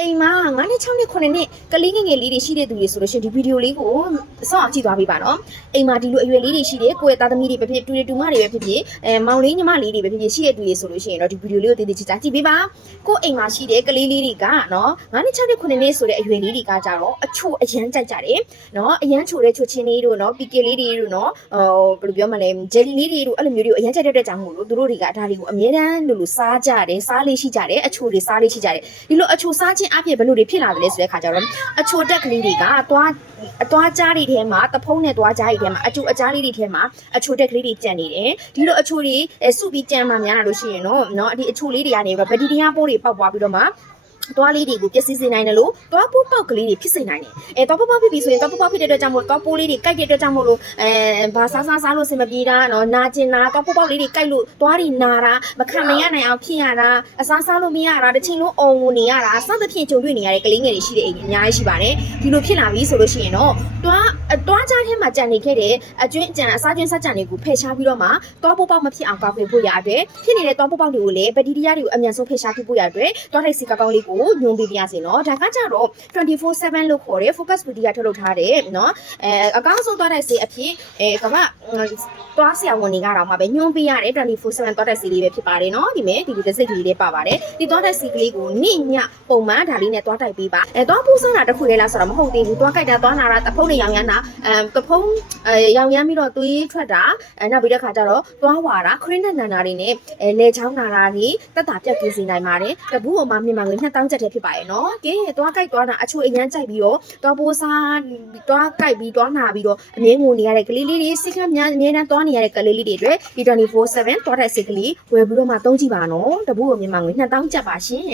အိမ်မှာ9နှစ်6နှစ်9နှစ်ကလေးငယ်ငယ်လေးတွေရှိတဲ့သူတွေဆိုလို့ရှိရင်ဒီဗီဒီယိုလေးကိုစောင့်အောင်ကြည့်သွားပေးပါနော်အိမ်မှာဒီလိုအရွယ်လေးတွေရှိတယ်ကိုယ့်ရဲ့သားသမီးတွေပဲဖြစ်တူတွေတူမတွေပဲဖြစ်ဖြစ်မောင်လေးညီမလေးတွေပဲဖြစ်ဖြစ်ရှိတဲ့သူတွေဆိုလို့ရှိရင်တော့ဒီဗီဒီယိုလေးကိုတည်တည်ချာချာကြည့်ပေးပါကိုယ့်အိမ်မှာရှိတဲ့ကလေးလေးတွေကနော်9နှစ်6နှစ်9နှစ်ဆိုတဲ့အရွယ်လေးတွေကကြတော့အချို့အရန်ကြိုက်ကြတယ်နော်အရန်ချိုတဲ့ချိုချင်းလေးတို့နော်ပီကီလေးတွေတို့နော်ဘယ်လိုပြောမလဲဂျယ်လီလေးတွေတို့အဲ့လိုမျိုးတွေကိုအရန်ကြိုက်တဲ့ကြောင့်မို့လို့သူတို့တွေကဒါတွေကိုအမြဲတမ်းလို့စားကြတယ်စားလေးရှိကြတယ်အချိုတွေစားလေးရှိကြတယ်ဒီလိုအချိုစားခြင်းအဖြစ်ဘယ်လိုတွေဖြစ်လာတယ်လဲဆိုတဲ့ခါကျတော့အချိုတက်ကလေးတွေကသွားကြားတွေထဲမှာတဖုံးနဲ့သွားကြားတွေထဲမှာအချိုအကြားလေးတွေထဲမှာအချိုတက်ကလေးတွေကြံနေတယ်ဒီလိုအချိုတွေစုပြီးကြံမှများလာလို့ရှိရင်နော်ဒီအချိုလေးတွေကနေဗက်တီရီယာပိုးတွေပေါက်သွားပြီးတော့မှသွားလေးတွေကိုပျက်စီးစေနိုင်တယ်လို့သွားပိုးပေါက်ကလေးတွေဖြစ်စေနိုင်တယ်သွားပိုးပေါက်ဖြစ်ပြီးဆိုရင်သွားပိုးပေါက်ဖြစ်တဲ့အတွက်ကြောင့်မို့သွားပိုးလေးတွေကိုက်တဲ့အတွက်ကြောင့်မို့လို့ဘာစားလို့စင်မပြေတာနော်နာကျင်တာသွားပိုးပေါက်လေးတွေကိုက်လို့သွားတွေနာတာမခံမရနိုင်အောင်ဖြစ်ရတာအစားလို့မရတာတစ်ချိန်လုံးအုံနေရတာစသဖြင့်ကြုံတွေ့နေရတဲ့ကလေးငယ်တွေရှိတဲ့အိမ်အများကြီးရှိပါတယ်ဒီလိုဖြစ်လာပြီဆိုလို့ရှိရင်တော့သွားကြားထဲမှာကြံနေခဲ့တဲ့အကျွင်းအကြံအစားကျွင်းစားကြံတွေကိုဖယ်ရှားပြီးတော့မှသွားပိုးပေါက်မဖြစ်အောင်ကောက်ဖွင့်ဖို့ရအတွက်ဖြစ်နေတဲ့သွားပိုးပေါက်တွေကိုလည်းဘက်တီရီယာတွေကိုအမြန်ဆုံးဖယ်ရှားပြဖို့ရအတွက်သွားထိုက်စီကောင်းလေးကိုညွှန်ပေးပြရစီနော်ဒါကကြတော့24/7လို့ခေါ်တဲ့ focus video ထုတ်လုပ်ထားတယ်နော်အကောင်းဆုံးသွားတဲ့စီအဖြစ်ကမသွားဆရာဝန်တွေကတော့မှပဲညွှန်ပေးရတယ်24/7သွားတဲ့စီလေးပဲဖြစ်ပါတယ်နော်ဒီမဲ့ဒီလိုတစ်စိတ်ကလေးလေးပါပါတယ်ဒီသွားတဲ့စီကလေးကိုနေ့ညပုံမှန်ဒါလေးနဲ့သွားတိုက်ပေးပါသွားပူးစားတာတစ်ခုလေးလားဆိုတော့မဟုတ်သေးဘူးသွားကြိုက်တာသွားနာတာတဖုံးနဲ့ရောင်ရမ်းတာတဖုံးရောင်ရမ်းပြီးတော့သွေးထွက်တာနောက်ပြီးတဲ့ခါကျတော့သွားဝါတာခရင်းနဲ့နန္နာတွေနဲ့လေချောင်းနာတာတွေတက်တာပြတ်ကင်းစေနိုင်ပါတယ်တပူးအမမြန်မာငွေ2000ကျပ်တည်းဖြစ်ပါတယ်နော်ကဲသွားကြိုက်သွားတာအချိုအရန်ကြိုက်ပြီးတော့သွားပိုးစားသွားကြိုက်ပြီးသွားနာပြီးတော့အမြဲငိုနေရတဲ့ကလေးလေးတွေစိတ်ကများအမြဲတမ်းသွားနေရတဲ့ကလေးလေးတွေအတွက်ဒီ24/7သွားတဲ့စိတ်ကလေးဝယ်ပြီးတော့မှသုံးကြည့်ပါနော်တပူးအမြန်မာငွေ2000ကျပ်ပါရှင်